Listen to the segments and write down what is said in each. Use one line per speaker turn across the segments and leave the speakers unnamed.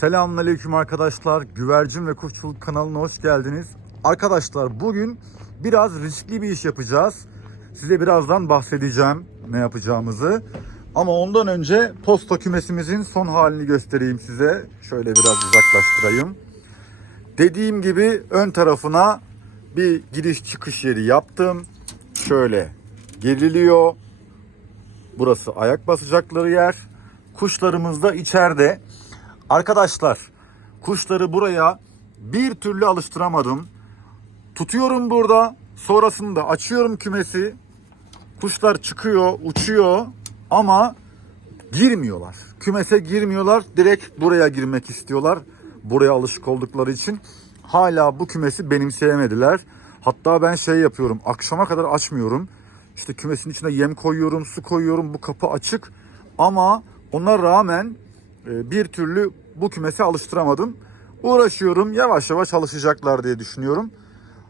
Selamünaleyküm arkadaşlar. Güvercin ve Kuşçuluk kanalına hoş geldiniz. Arkadaşlar bugün biraz riskli bir iş yapacağız. Size birazdan bahsedeceğim ne yapacağımızı. Ama ondan önce posta kümesimizin son halini göstereyim size. Şöyle biraz uzaklaştırayım. Dediğim gibi ön tarafına bir giriş çıkış yeri yaptım. Şöyle geriliyor. Burası ayak basacakları yer. Kuşlarımız da içeride. Arkadaşlar kuşları buraya bir türlü alıştıramadım. Tutuyorum burada. Sonrasında açıyorum kümesi. Kuşlar çıkıyor, uçuyor ama girmiyorlar. Kümese girmiyorlar. Direkt buraya girmek istiyorlar. Buraya alışık oldukları için. Hala bu kümesi benimseyemediler. Hatta ben şey yapıyorum. Akşama kadar açmıyorum. İşte kümesin içine yem koyuyorum, su koyuyorum. Bu kapı açık. Ama ona rağmen bir türlü bu kümese alıştıramadım. Uğraşıyorum. Yavaş yavaş alışacaklar diye düşünüyorum.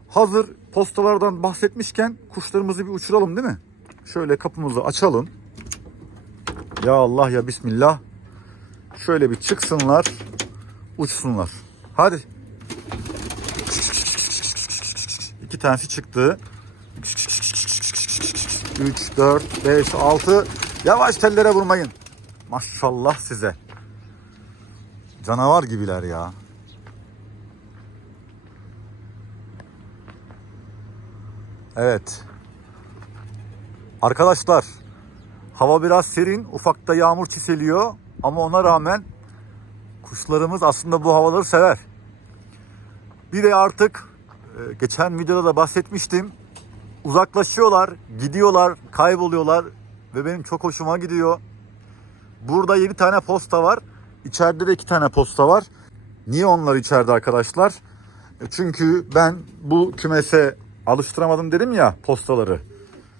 Hazır postalardan bahsetmişken kuşlarımızı bir uçuralım değil mi? Şöyle kapımızı açalım. Ya Allah ya Bismillah. Şöyle bir çıksınlar, uçsunlar. Hadi. İki tanesi çıktı. 3, 4, 5, 6. Yavaş tellere vurmayın. Maşallah size. Canavar gibiler ya. Evet. Arkadaşlar hava biraz serin. Ufakta yağmur çiseliyor. Ama ona rağmen kuşlarımız aslında bu havaları sever. Bir de artık e, geçen videoda da bahsetmiştim. Uzaklaşıyorlar, gidiyorlar, kayboluyorlar ve benim çok hoşuma gidiyor. Burada 7 tane posta var. İçeride de 2 tane posta var. Niye onlar içeride arkadaşlar? E, Çünkü ben bu kümese alıştıramadım dedim ya postaları.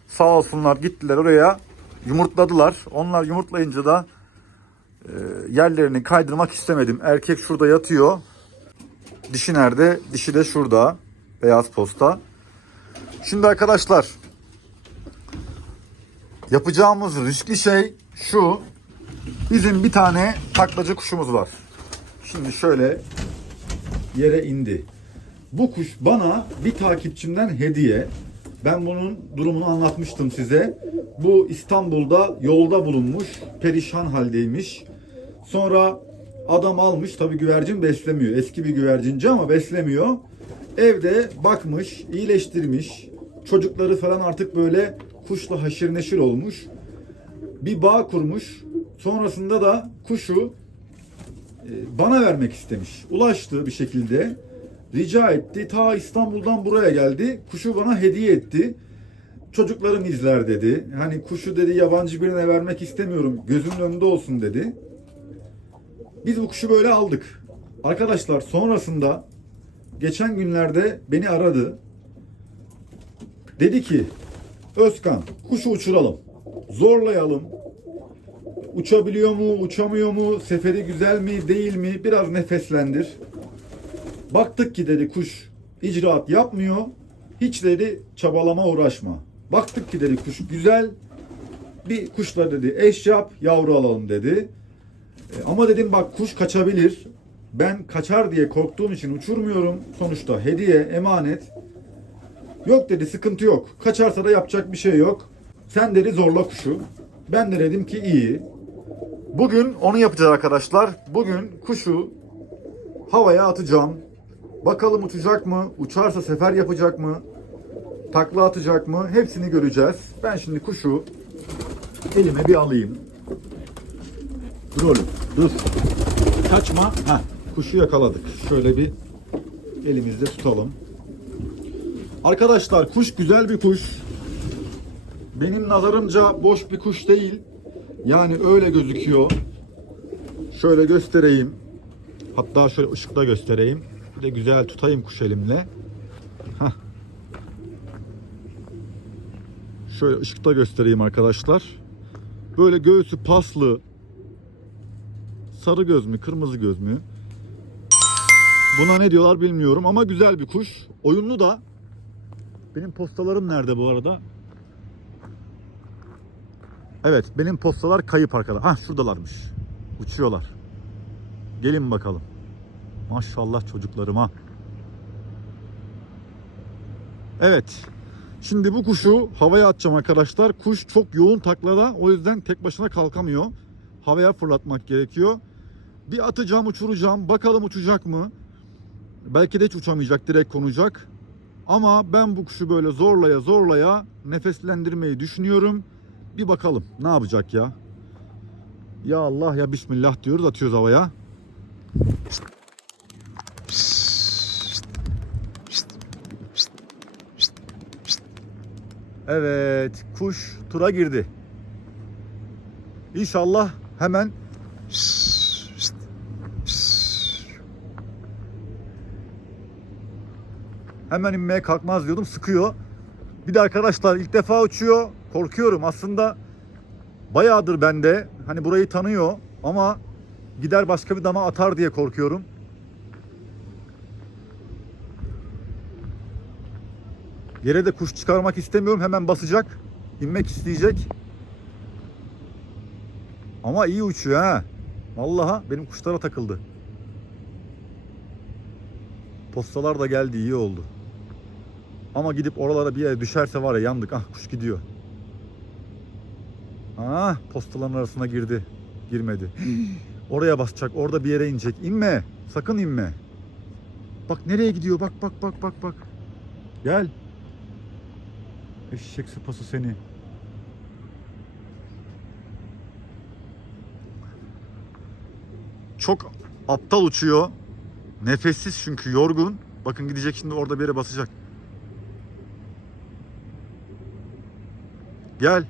Sağ olsunlar gittiler oraya yumurtladılar. Onlar yumurtlayınca da e, yerlerini kaydırmak istemedim. Erkek şurada yatıyor. Dişi nerede? Dişi de şurada. Beyaz posta. Şimdi arkadaşlar yapacağımız riskli şey şu. Bizim bir tane taklacı kuşumuz var. Şimdi şöyle yere indi. Bu kuş bana bir takipçimden hediye. Ben bunun durumunu anlatmıştım size. Bu İstanbul'da yolda bulunmuş, perişan haldeymiş. Sonra adam almış, tabi güvercin beslemiyor. Eski bir güvercinci ama beslemiyor. Evde bakmış, iyileştirmiş. Çocukları falan artık böyle kuşla haşır neşir olmuş. Bir bağ kurmuş. Sonrasında da kuşu e, bana vermek istemiş. Ulaştı bir şekilde. Rica etti. Ta İstanbul'dan buraya geldi. Kuşu bana hediye etti. Çocuklarım izler dedi. Hani kuşu dedi yabancı birine vermek istemiyorum. Gözümün önünde olsun dedi. Biz bu kuşu böyle aldık. Arkadaşlar sonrasında geçen günlerde beni aradı. Dedi ki Özkan kuşu uçuralım. Zorlayalım. Uçabiliyor mu, uçamıyor mu, seferi güzel mi, değil mi biraz nefeslendir. Baktık ki dedi kuş icraat yapmıyor. Hiç dedi çabalama uğraşma. Baktık ki dedi kuş güzel. Bir kuşla dedi eş yap yavru alalım dedi. E, ama dedim bak kuş kaçabilir. Ben kaçar diye korktuğum için uçurmuyorum. Sonuçta hediye, emanet. Yok dedi sıkıntı yok. Kaçarsa da yapacak bir şey yok. Sen dedi zorla kuşu. Ben de dedim ki iyi. Bugün onu yapacağız arkadaşlar. Bugün kuşu havaya atacağım. Bakalım uçacak mı? Uçarsa sefer yapacak mı? Takla atacak mı? Hepsini göreceğiz. Ben şimdi kuşu elime bir alayım. Dur oğlum. Dur. Kaçma. Heh, kuşu yakaladık. Şöyle bir elimizde tutalım. Arkadaşlar kuş güzel bir kuş. Benim nazarımca boş bir kuş değil. Yani öyle gözüküyor. Şöyle göstereyim. Hatta şöyle ışıkla göstereyim. Bir de güzel tutayım kuş elimle. Heh. Şöyle ışıkta göstereyim arkadaşlar. Böyle göğsü paslı. Sarı göz mü, kırmızı göz mü? Buna ne diyorlar bilmiyorum ama güzel bir kuş. Oyunlu da. Benim postalarım nerede bu arada? Evet, benim postalar kayıp arkadaşlar. Ha şuradalarmış. Uçuyorlar. Gelin bakalım. Maşallah çocuklarıma. Evet. Şimdi bu kuşu havaya atacağım arkadaşlar. Kuş çok yoğun taklada. O yüzden tek başına kalkamıyor. Havaya fırlatmak gerekiyor. Bir atacağım, uçuracağım. Bakalım uçacak mı? Belki de hiç uçamayacak, direkt konacak. Ama ben bu kuşu böyle zorlaya zorlaya nefeslendirmeyi düşünüyorum. Bir bakalım ne yapacak ya. Ya Allah ya Bismillah diyoruz atıyoruz havaya. Evet kuş tura girdi. İnşallah hemen hemen inmeye kalkmaz diyordum sıkıyor. Bir de arkadaşlar ilk defa uçuyor. Korkuyorum aslında bayağıdır bende. Hani burayı tanıyor ama gider başka bir dama atar diye korkuyorum. Yere de kuş çıkarmak istemiyorum. Hemen basacak. inmek isteyecek. Ama iyi uçuyor ha. Vallahi benim kuşlara takıldı. Postalar da geldi iyi oldu. Ama gidip oralara bir yere düşerse var ya yandık. Ah kuş gidiyor. Ah postaların arasına girdi. Girmedi. Oraya basacak. Orada bir yere inecek. İnme. Sakın inme. Bak nereye gidiyor. Bak bak bak bak bak. Gel. Eşek sıpası seni. Çok aptal uçuyor. Nefessiz çünkü yorgun. Bakın gidecek şimdi orada bir yere basacak. Gel.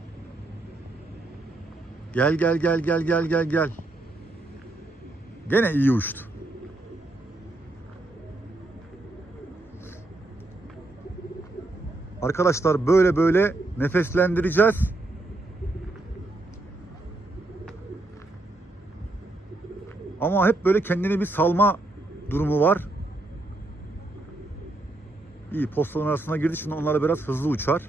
Gel gel gel gel gel gel gel. Gene iyi uçtu. Arkadaşlar böyle böyle nefeslendireceğiz. Ama hep böyle kendini bir salma durumu var. İyi postanın arasına girdi. Şimdi onlara biraz hızlı uçar.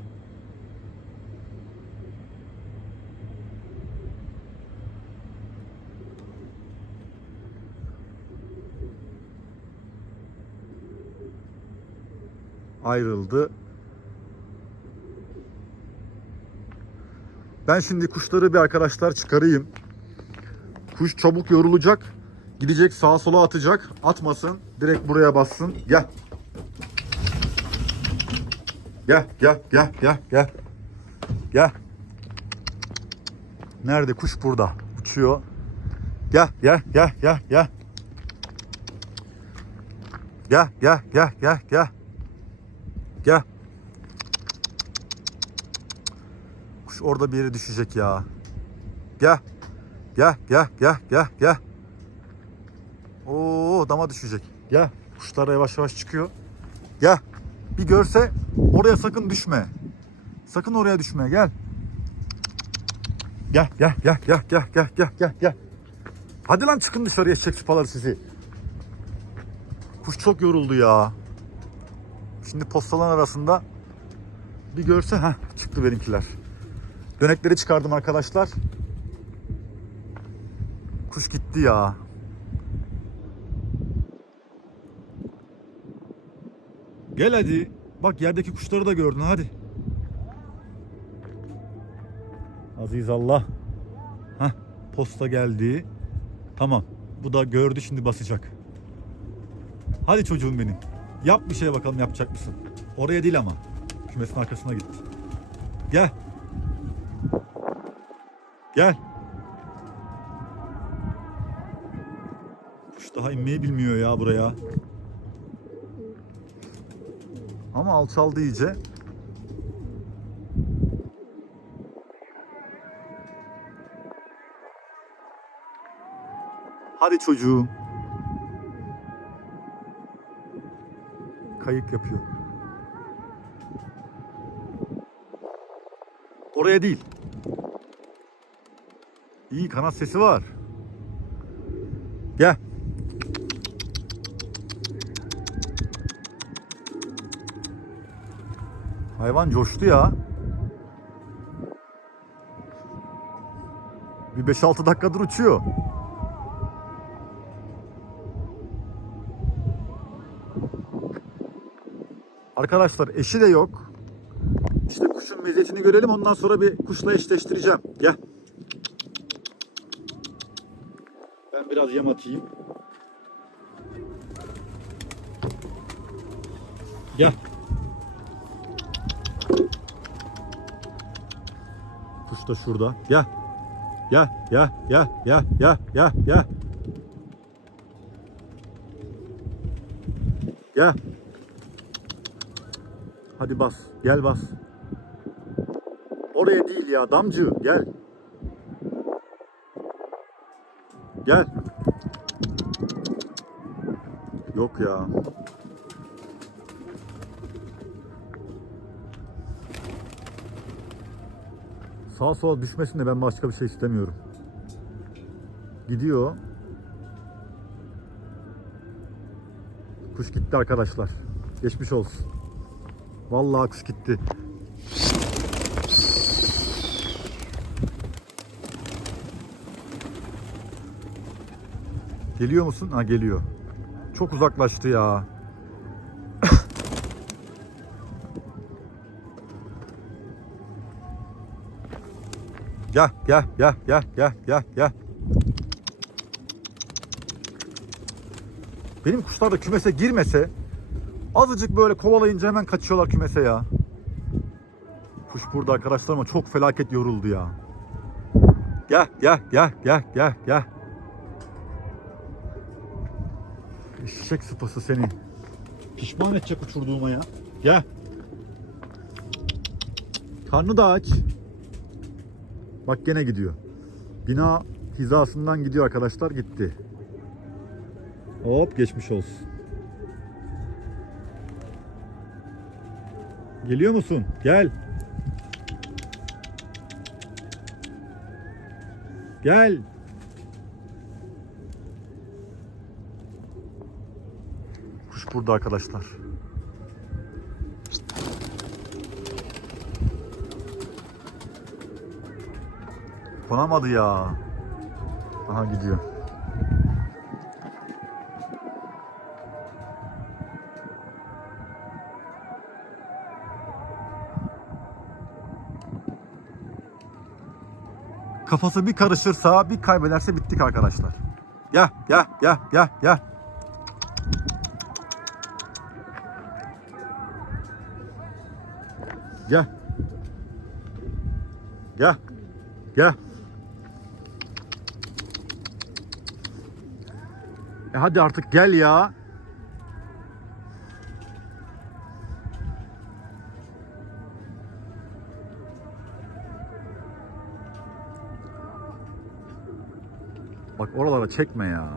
Ayrıldı. Ben şimdi kuşları bir arkadaşlar çıkarayım. Kuş çabuk yorulacak. Gidecek sağa sola atacak. Atmasın. Direkt buraya bassın. Gel. Gel gel gel gel gel. Gel. Nerede? Kuş burada. Uçuyor. Gel gel gel gel gel. Gel gel gel gel gel. Gel. Kuş orada bir yere düşecek ya. Gel. Gel gel gel gel gel. Oo dama düşecek. Gel. Kuşlar yavaş yavaş çıkıyor. Gel. Bir görse oraya sakın düşme. Sakın oraya düşme. Gel. Gel gel gel gel gel gel gel gel gel. Hadi lan çıkın dışarıya eşek sizi. Kuş çok yoruldu ya. Şimdi postaların arasında bir görse ha çıktı benimkiler. Dönekleri çıkardım arkadaşlar. Kuş gitti ya. Gel hadi. Bak yerdeki kuşları da gördün hadi. Aziz Allah. Hah posta geldi. Tamam. Bu da gördü şimdi basacak. Hadi çocuğum benim. Yap bir şey bakalım yapacak mısın? Oraya değil ama. Kümesin arkasına gitti. Gel. Gel. Kuş daha inmeyi bilmiyor ya buraya. Ama alçaldı iyice. Hadi çocuğum. Kayık yapıyor. Oraya değil. İyi kanat sesi var. Gel. Hayvan coştu ya. Bir 5-6 dakikadır uçuyor. Arkadaşlar eşi de yok. İşte kuşun meziyetini görelim ondan sonra bir kuşla eşleştireceğim. Gel. Ben biraz yem atayım. Gel. Kuş da şurada. Gel. Gel, gel, gel, gel, gel, gel, gel. Gel. Hadi bas. Gel bas. Oraya değil ya damcı. Gel. Gel. Yok ya. Sağa sola düşmesin de ben başka bir şey istemiyorum. Gidiyor. Kuş gitti arkadaşlar. Geçmiş olsun. Vallahi kuş gitti. Geliyor musun? Ha geliyor. Çok uzaklaştı ya. Gel gel gel gel gel gel gel. Benim kuşlar da kümese girmese azıcık böyle kovalayınca hemen kaçıyorlar kümese ya. Kuş burada arkadaşlar ama çok felaket yoruldu ya. Gel gel gel gel gel gel. Eşek sıpası seni. Pişman edecek uçurduğuma ya. Gel. Karnı da aç. Bak gene gidiyor. Bina hizasından gidiyor arkadaşlar gitti. Hop geçmiş olsun. Geliyor musun? Gel. Gel. Kuş burada arkadaşlar. Konamadı ya. Aha gidiyor. Kafası bir karışırsa, bir kaybederse bittik arkadaşlar. Gel, gel, gel, gel, gel. Gel. Gel. Gel. E hadi artık gel ya. Bak oralara çekme ya.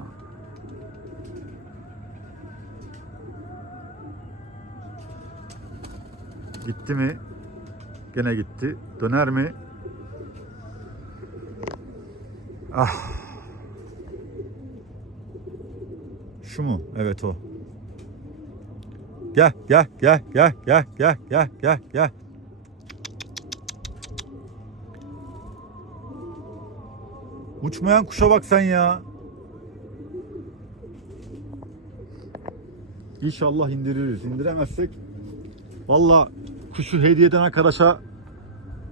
Gitti mi? Gene gitti. Döner mi? Ah. Şu mu? Evet o. Gel, gel, gel, gel, gel, gel, gel, gel, gel. Uçmayan kuşa bak sen ya. İnşallah indiririz. İndiremezsek valla kuşu hediye eden arkadaşa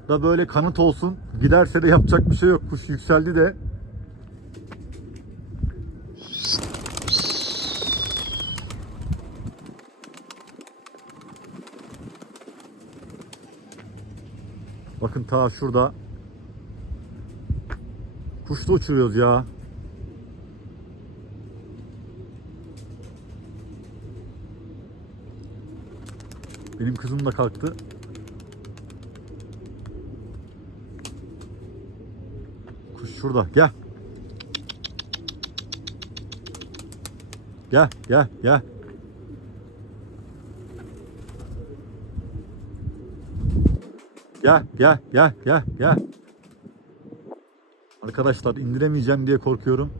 da böyle kanıt olsun. Giderse de yapacak bir şey yok. Kuş yükseldi de. Bakın ta şurada kuşla uçuruyoruz ya. Benim kızım da kalktı. Kuş şurada. Gel. Gel, gel, gel. Gel, gel, gel, gel, gel. Arkadaşlar indiremeyeceğim diye korkuyorum.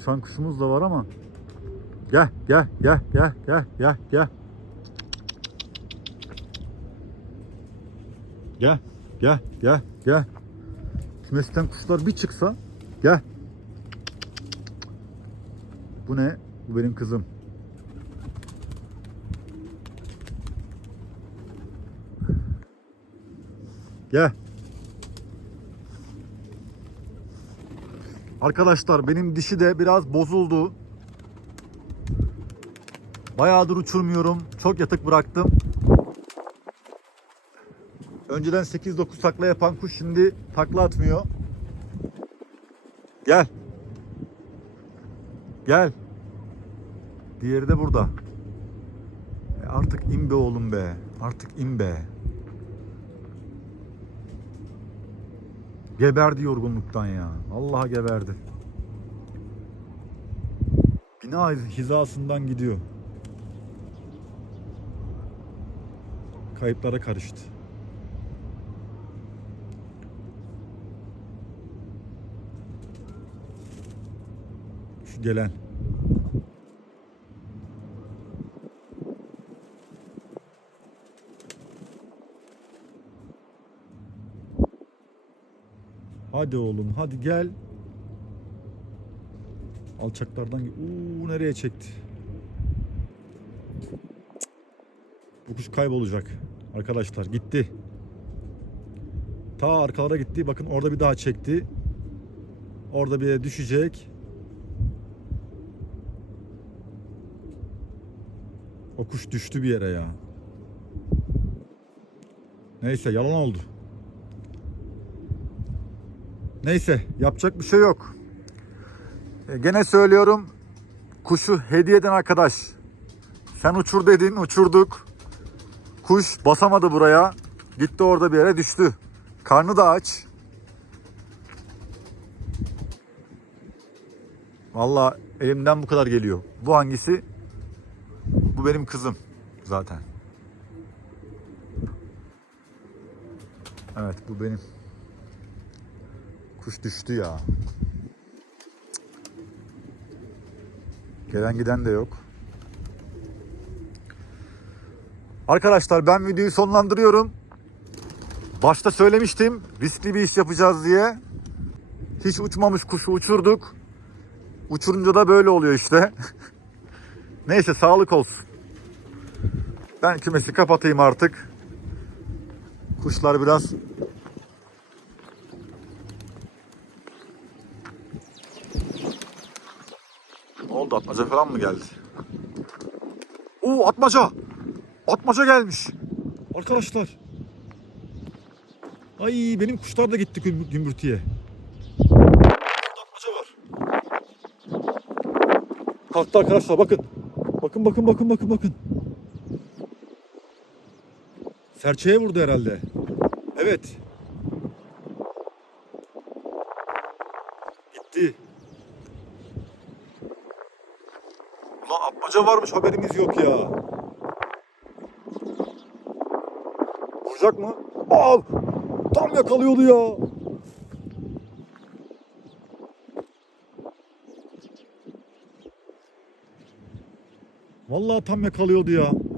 Uçan kuşumuz da var ama. Gel, gel, gel, gel, gel, gel, gel. Gel. Gel. Gel. Gel. Kümesten kuşlar bir çıksa. Gel. Bu ne? Bu benim kızım. Gel. Arkadaşlar benim dişi de biraz bozuldu. Bayağıdır uçurmuyorum. Çok yatık bıraktım. Önceden 8-9 takla yapan kuş şimdi takla atmıyor. Gel. Gel. Diğeri de burada. E artık in be oğlum be. Artık in be. Geberdi yorgunluktan ya. Allah'a geberdi. Bina hizasından gidiyor. Kayıplara karıştı. Şu gelen. Hadi oğlum hadi gel. Alçaklardan uuu nereye çekti? Bu kuş kaybolacak. Arkadaşlar gitti. Ta arkalara gitti. Bakın orada bir daha çekti. Orada bir düşecek. Kuş düştü bir yere ya. Neyse yalan oldu. Neyse yapacak bir şey yok. E, gene söylüyorum. Kuşu hediye eden arkadaş. Sen uçur dedin uçurduk. Kuş basamadı buraya. Gitti orada bir yere düştü. Karnı da aç. Valla elimden bu kadar geliyor. Bu hangisi? Bu benim kızım zaten. Evet bu benim. Kuş düştü ya. Gelen giden de yok. Arkadaşlar ben videoyu sonlandırıyorum. Başta söylemiştim riskli bir iş yapacağız diye. Hiç uçmamış kuşu uçurduk. Uçurunca da böyle oluyor işte. Neyse sağlık olsun. Ben kümesi kapatayım artık. Kuşlar biraz oldu atmaca falan mı geldi? Oo atmaca! Atmaca gelmiş. Arkadaşlar. Ay benim kuşlar da gitti gümbür- gümbürtüye. Atmaca var. Kalktı arkadaşlar bakın. Bakın bakın bakın bakın bakın. Serçeye vurdu herhalde. Evet. Gitti. Ulan atmaca varmış haberimiz yok ya. Vuracak mı? Aa, tam yakalıyordu ya. Vallahi tam yakalıyordu ya.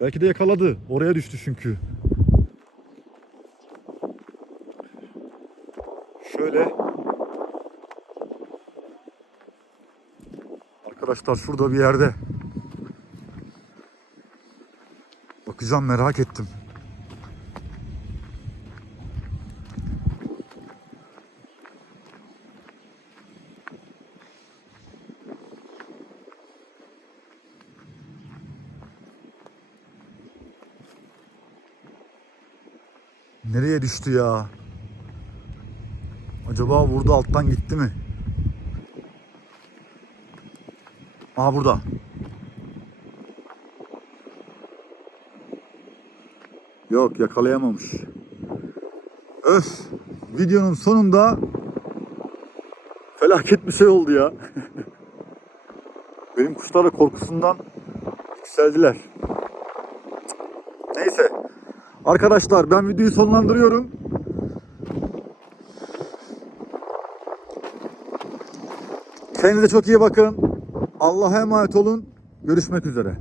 Belki de yakaladı. Oraya düştü çünkü. Şöyle. Arkadaşlar şurada bir yerde. Bakacağım merak ettim. Düştü ya? Acaba vurdu alttan gitti mi? Aha burada. Yok yakalayamamış. Öf. Videonun sonunda felaket bir şey oldu ya. Benim kuşlar da korkusundan yükseldiler. Arkadaşlar ben videoyu sonlandırıyorum. Kendinize çok iyi bakın. Allah'a emanet olun. Görüşmek üzere.